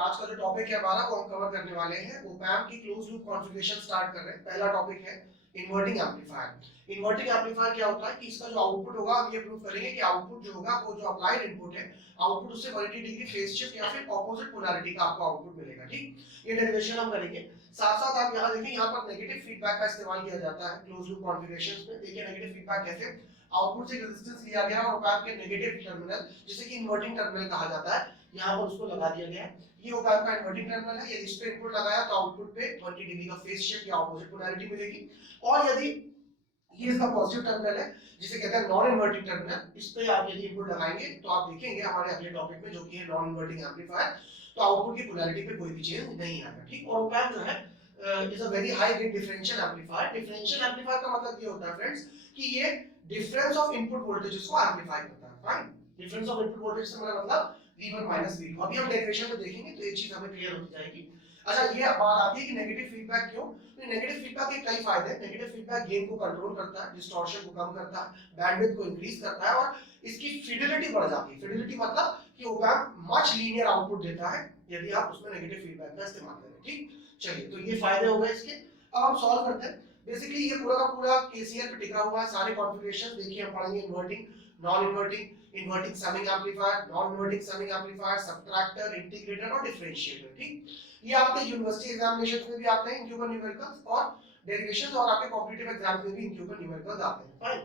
आज का जो टॉपिक है हमारा वो हम कवर करने वाले हैं ओपैम्प की क्लोज लूप कॉन्फ़िगरेशन स्टार्ट कर रहे हैं। पहला टॉपिक है इन्वर्टिंग एम्पलीफायर। इन्वर्टिंग एम्पलीफायर क्या होता है कि इसका जो आउटपुट होगा हम ये प्रूव करेंगे कि आउटपुट जो होगा वो जो अप्लाइड इनपुट है आउटपुट उससे 180 डिग्री फेज शिफ्ट या फिर ऑपोजिट पोलैरिटी का आपको आउटपुट मिलेगा। ठीक, ये डेरिवेशन हम करेंगे। साथ साथ आप यहाँ देखें, यहाँ पर नेगेटिव फीडबैक का इस्तेमाल किया जाता है क्लोज लूप कॉन्फ़िगरेशंस में। देखिए नेगेटिव फीडबैक कैसे, आउटपुट से रेजिस्टेंस लिया गया और ओपैम्प के नेगेटिव टर्मिनल जिसे कि इन्वर्टिंग टर्मिनल कहा जाता है यहाँ पर उसको लगा दिया गया है। ये ओपैम्प का इन्वर्टिंग टर्मिनल है। यदि इस पे इनपुट लगाया तो आउटपुट पे 120 डिग्री का फेज शिफ्ट या ऑपोजिट पोलैरिटी मिलेगी। और यदि ये इसका पॉजिटिव टर्मिनल है जिसे कहते हैं नॉन इन्वर्टिंग टर्मिनल, इस पे आप यदि इनपुट लगाएंगे तो आप देखेंगे हमारे अगले टॉपिक में जो कि है नॉन इन्वर्टिंग एम्पलीफायर, तो आउटपुट की पोलैरिटी पे कोई भी चेंज नहीं आएगा। ठीक, और ओपैम्प जो है is a very high gain differential amplifier. Differential amplifier का मतलब ये होता है फ्रेंड्स कि ये डिफरेंस ऑफ इनपुट वोल्टेजेस को एम्पलीफाई करता है। Fine, difference of input voltage से मतलब V1 V2। अभी हम डेरिवेशन में देखेंगे तो ये चीज हमें क्लियर होती जाएगी। अच्छा, ये बात आती है कि नेगेटिव फीडबैक क्यों? तो नेगेटिव फीडबैक के कई फायदे हैं। नेगेटिव फीडबैक गेन को कंट्रोल करता है, डिस्टॉर्शन को कम करता है, बैंडविड्थ को इंक्रीज करता है और इसकी फिडेलिटी बढ़ जाती है। फिडेलिटी मतलब कि ओपैम्प मच लीनियर आउटपुट देता है यदि आप उसमें नेगेटिव फीडबैक का इस्तेमाल करें। ठीक, चलिए तो ये फायदे हो गए इसके। अब हम सॉल्व करते हैं। बेसिकली ये पूरा का पूरा केसीएल पे टिका हुआ है। सारे कॉन्फ़िगरेशन देखिए हम पढ़ेंगे, inverting, non inverting, inverting summing amplifier, non inverting summing amplifier, subtractor, integrator और डिफरेंशिएटर। ठीक, ये आपके यूनिवर्सिटी एग्जामिनेशन में भी आते हैं इनके ऊपर न्यूमेरिकल्स और डेरिवेशंस, और आपके कॉम्पिटिटिव एग्जाम में भी इनके ऊपर न्यूमेरिकल्स आते हैं। फाइन,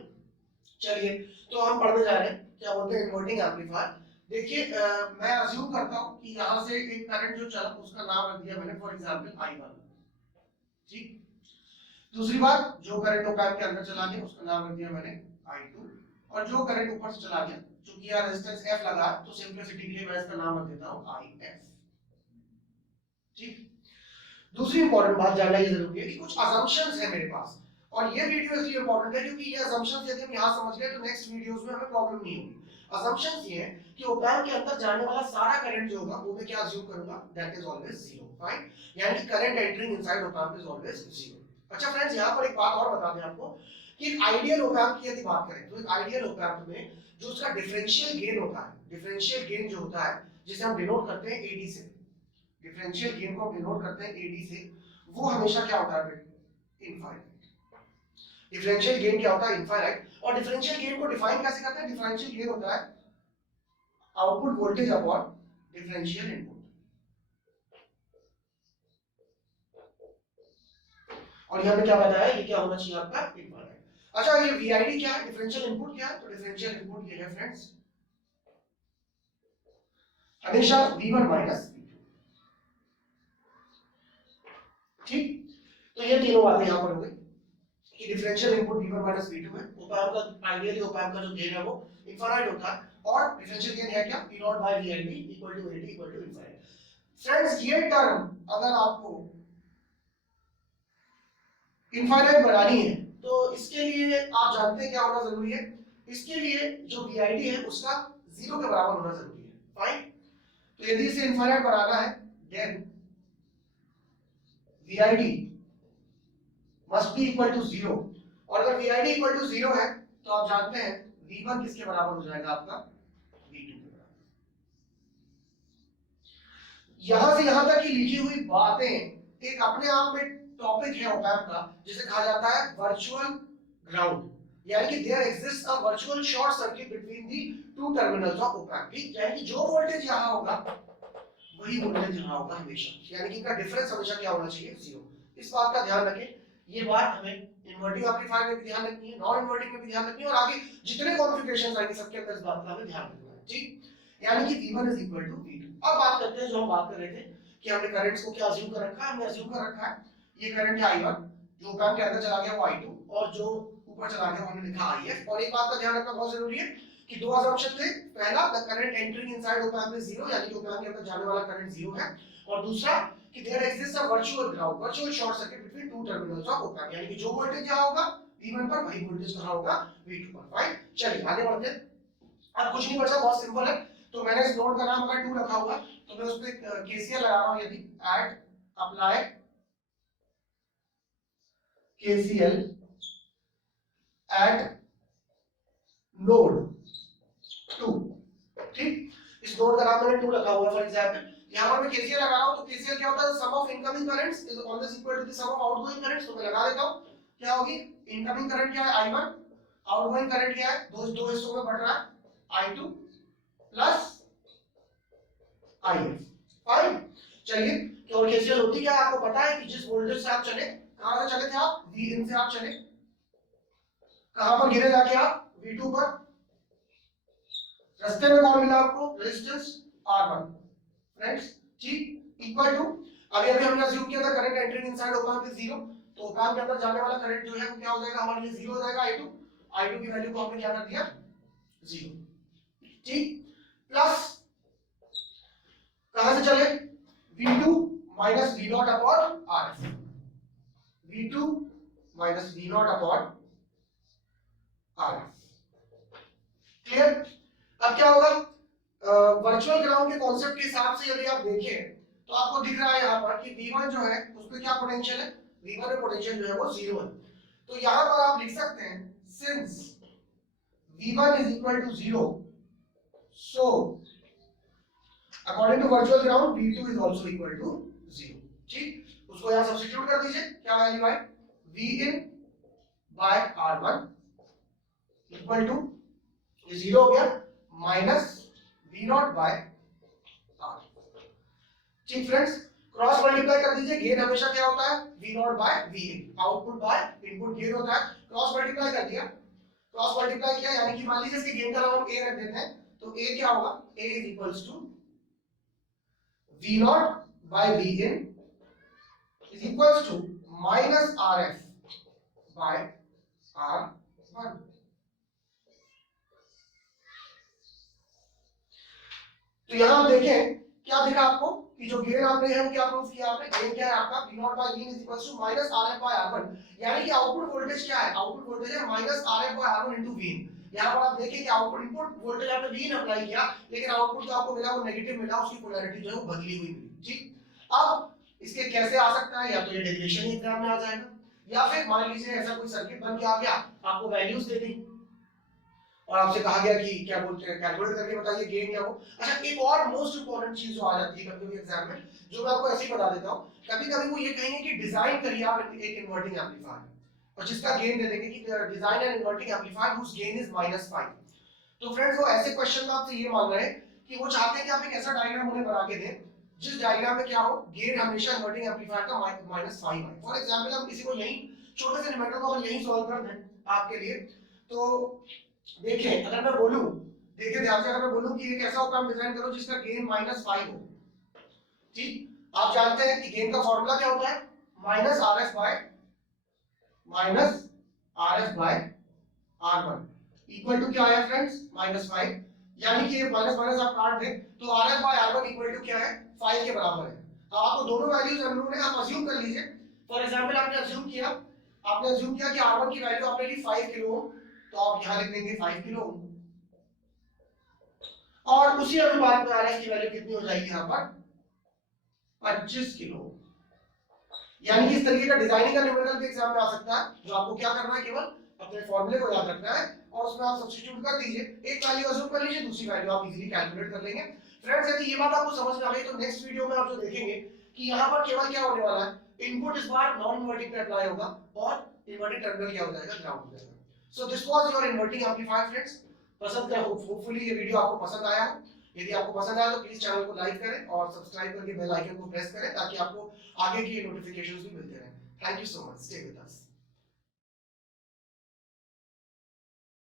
चलिए तो हम पढ़ने जा रहे हैं क्या बोलते हैं इन्वर्टिंग एम्पलीफायर। देखिए मैं अज्यूम करता हूं कि यहां से एक करंट जो चला उसका नाम रख दिया मैंने फॉर एग्जांपल I1। ठीक, दूसरी बात, जो करंट ओपैम्प के अंदर चला गया उसका नाम रख दिया मैंने I2, और जो करंट ऊपर से चला गया चूंकि यहां रेजिस्टेंस F लगा तो सिंपलिसिटी के लिए मैं इसका नाम रख देता हूं IF। ठीक, दूसरी इंपॉर्टेंट बात जानना ये जरूरी है कि कुछ असम्पशंस है मेरे पास, और ये वीडियो इसलिए इंपॉर्टेंट है क्योंकि ये असम्पशंस यदि हम यहां समझ गए तो नेक्स्ट वीडियोस में हमें प्रॉब्लम नहीं होगी। असम्पशंस ये है कि ओपैम्प के अंदर जाने वाला सारा करंट जो होगा वो मैं क्या अज्यूम करूंगा, that is always zero. Fine, यानी कि current entering inside op-amp is always zero. अच्छा फ्रेंड्स, यहां पर एक बात और बता दें आपको कि एक आइडियल ओपैम्प की यदि बात करें तो एक आइडियल ओपैम्प में जो उसका डिफरेंशियल गेन होता है, डिफरेंशियल गेन जो होता है जिसे हम डिनोट करते हैं एडी से, डिफरेंशियल गेन को हम डिनोट करते हैं एडी से, वो हमेशा क्या होता है, इनफाइनाइट। डिफरेंशियल गेन क्या होता है, इनफाइनाइट। और डिफरेंशियल गेन को डिफाइन कैसे करते हैं, डिफरेंशियल गेन होता है output voltage upon differential input. और यहां पे क्या बताया, ये क्या होना चाहिए आपका, इनफाइनाइट। अच्छा, ये वीआईडी क्या है, डिफरेंशियल इनपुट क्या है, तो डिफरेंशियल इनपुट ये है फ्रेंड्स हमेशा V1 V2। ठीक, तो ये तीनों बातें यहां पर हो गई कि डिफरेंशियल इनपुट V1 V2 है। ओपैम्प का आइडियली ओपैम्प का जो गेन है वो इनफाइनाइट होता है, और डिफरेंशियल गेन है क्या, P0 by VID equal to AD equal to infinite। Friends ये टर्म अगर आपको इनफाइनाइट बनानी है तो इसके लिए आप जानते हैं क्या होना जरूरी है, इसके लिए जो VID है उसका 0 के बराबर होना जरूरी है। फाइन, तो यदि इसे इनफाइनाइट बनाना है then VID must be equal to 0, और अगर VID equal to 0 है तो आप जानते हैं V1 किसके बराबर हो जाएगा, आपका V2 के बराबर। यहां से यहां तक की लिखी हुई बातें एक अपने आप में टॉपिक है ओपैम्प का जिसे कहा जाता है वर्चुअल ग्राउंड, यानी कि there exists a virtual short circuit between the two terminals of opamp. यानी कि जो वोल्टेज यहां होगा वही वोल्टेज यहां होगा हमेशा, यानी कि इनका डिफरेंस हमेशा क्या होना चाहिए, जीरो। इस बात का ध्यान रखें, ये बात हमें इन्वर्टिंग एम्पलीफायर में भी ध्यान रखनी है, नॉन इन्वर्टिंग में भी ध्यान रखनी है, और आगे जितने कॉन्फ़िगरेशंस आएंगे सबके अंदर इस बात का हमें ध्यान रखना है। ठीक, यानी कि V1 is equal to V2। अब बात करते हैं जो हम बात कर रहे थे कि हमने करंट्स को क्या अज्यूम कर रखा है, हमने अज्यूम कर रखा है ये करंट है I1 जो ओपैम्प के अंदर चला गया वो I2, और जो ऊपर चला गया वो हमने लिखा IF। और एक बात का ध्यान रखना बहुत जरूरी है कि दो असम्पशन थे, पहला the current entering inside op-amp is zero, यानी कि ओपैम्प के अंदर जाने वाला करंट जीरो है, और दूसरा कि there exists a virtual ground, virtual short circuit between two terminals of opamp, यानी कि जो वोल्टेज यहां होगा V1 पर वही वोल्टेज कहां होगा, V2 पर। फाइन, चलिए आगे बढ़ते हैं। अब कुछ नहीं बचा, बहुत सिंपल है। तो मैंने इस नोड का नाम अगर 2 रखा हुआ तो मैं उस पे केसीएल लगा रहा हूं, यदि add apply KCL eight node 2। ठीक, इस नोड का नाम मैंने 2 रखा हुआ फॉर एग्जांपल, यहाँ पर मैं केसीएल लगा रहा हूँ, तो केसीएल क्या होता है, sum of incoming currents is always equal to the sum of outgoing currents. तो मैं लगा देता हूँ, क्या होगी, इनकमिंग करंट क्या है I1, आउटगोइंग करंट क्या है, दो हिस्सों में बढ़ रहा है I2 प्लस IF। फाइन, चलिए, तो और केसीएल होती क्या है आपको पता है कि जिस वोल्टेज से आप चले, कहां से चले थे आप, Vin से आप चले, कहां पर गिरे जाके आप, V2 पर, रास्ते में कौन मिला आपको, रेजिस्टेंस R1। फ्रेंड्स ठीक, इक्वल टू, अभी अभी हमने अज्यूम किया था current entering inside op amp is 0, तो ओप एम्प के अंदर जाने वाला करंट जो है वो क्या हो जाएगा हमारे लिए 0 हो जाएगा, I2 की वैल्यू को हमने क्या कर दिया 0। ठीक, प्लस कहां से चले, V2 minus V0 upon RF, V2 minus V0 upon RF। Clear. अब क्या होगा, वर्चुअल ग्राउंड के कॉन्सेप्ट के हिसाब से यदि आप देखें तो आपको दिख रहा है यहाँ पर कि V1 जो है उस पे क्या पोटेंशियल है, V1 में पोटेंशियल जो है वो 0 है। तो यहाँ पर आप लिख सकते हैं since V1 is equal to 0, so according to virtual ground V2 is also equal to 0। ठीक, उसको यहाँ सब्स्टिट्यूट कर दीजिए, क्या वैल्यू आए, Vin by R1 equal to 0 हो गया माइनस V0 by R। ठीक फ्रेंड्स, क्रॉस मल्टीप्लाई कर दीजिए, गेन हमेशा क्या होता है, V0 by Vin, output by input gain होता है। क्रॉस मल्टीप्लाई कर दिया, क्रॉस मल्टीप्लाई किया, यानी कि मान लीजिए इसके गेन का नाम हम A रख देते हैं, तो A क्या होगा, A is equals to V0 by Vin is equals to minus RF by R1। तो यहां आप देखें क्या दिखा आपको कि जो गेन आपने है वो क्या प्रूफ किया आपने, गेन क्या है आपका V0 by Vin is equals to minus RF by R1, यानी कि आउटपुट वोल्टेज क्या है, आउटपुट वोल्टेज है minus RF by R1 into Vin। यहाँ पर आप देखिए कि आउटपुट इनपुट वोल्टेज आपने Vin अप्लाई किया, लेकिन आउटपुट जो आपको मिला वो नेगेटिव मिला, उसकी पोलैरिटी जो है वो बदली हुई मिली। ठीक, अब इसके कैसे आ सकता है, या तो ये डेरिवेशन एग्जाम में आ जाएगा, या फिर मान लीजिए ऐसा कोई सर्किट बन के आ गया, आपको वैल्यूज दे दी और आपसे कहा गया कि क्या बोलते हैं कैलकुलेट करके बताइए गेन या वो। अच्छा, एक और मोस्ट इंपॉर्टेंट चीज जो आ जाती है कभी-कभी एग्जाम में, जो मैं आपको ऐसे ही बता देता हूं, कभी-कभी वो ये कहेंगे कि डिजाइन करिए आप एक इन्वर्टिंग एम्पलीफायर, और जिसका गेन दे देंगे कि design an inverting amplifier whose gain is -5। तो फ्रेंड्स वो ऐसे क्वेश्चन में आपसे ये मांग रहे हैं कि वो चाहते हैं कि आप एक ऐसा डायग्राम उन्हें बना के दें जिस डायग्राम में क्या हो, गेन हमेशा इन्वर्टिंग एम्पलीफायर का -5 आए। फॉर एग्जांपल हम किसी को यही छोटे से न्यूमेरिकल को अगर यही सॉल्व कर दें आपके लिए, तो देखिए अगर मैं बोलूं, देखिए ध्यान से, अगर मैं बोलूं कि एक ऐसा ऑप-एम्प डिजाइन करो जिसका गेन -5 हो, ठीक, आप जानते हैं कि गेन का फार्मूला क्या होता है, -RF bye R1 equal to क्या आया फ्रेंड्स, -5, यानी कि ये माइनस माइनस आप काट दें तो RF bye R1 equal to क्या है, 5 के बराबर है। अब आपको दोनों वैल्यूज हम लोगों ने, आप अज्यूम कर लीजिए, फॉर एग्जांपल आपने अज्यूम किया कि R1 की वैल्यू आपने ली 5 किलो ओम, तो आप यहां लिख देंगे 5 किलो ओम, और उसी अनुपात में RF की वैल्यू कितनी हो जाएगी यहां पर, 25 किलो। यानी कि इस तरीके का डिजाइनिंग का न्यूमेरिकल भी एग्जाम में आ सकता है, जो आपको क्या करना है, केवल अपने फॉर्मूले को याद रखना है और उसमें आप सब्स्टिट्यूट कर दीजिए, एक वैल्यू अज्यूम कर लीजिए, दूसरी वैल्यू आप इजीली कैलकुलेट कर लेंगे। फ्रेंड्स यदि ये बात आपको समझ में आ गई तो नेक्स्ट वीडियो में आप जो देखेंगे कि यहाँ पर केवल क्या होने वाला है, इनपुट इस बार नॉन इन्वर्टिंग पे अप्लाई होगा और इन्वर्टिंग टर्मिनल क्या हो जाएगा, ग्राउंड हो जाएगा। So this was your inverting amplifier friends. पसंद करें, होपफुली ये वीडियो आपको पसंद आया हो। यदि आपको पसंद आया तो प्लीज चैनल को लाइक करें और सब्सक्राइब करके बेल आइकन को प्रेस करें ताकि आपको आगे की नोटिफिकेशंस भी मिलते रहें। Thank you so much, stay with us.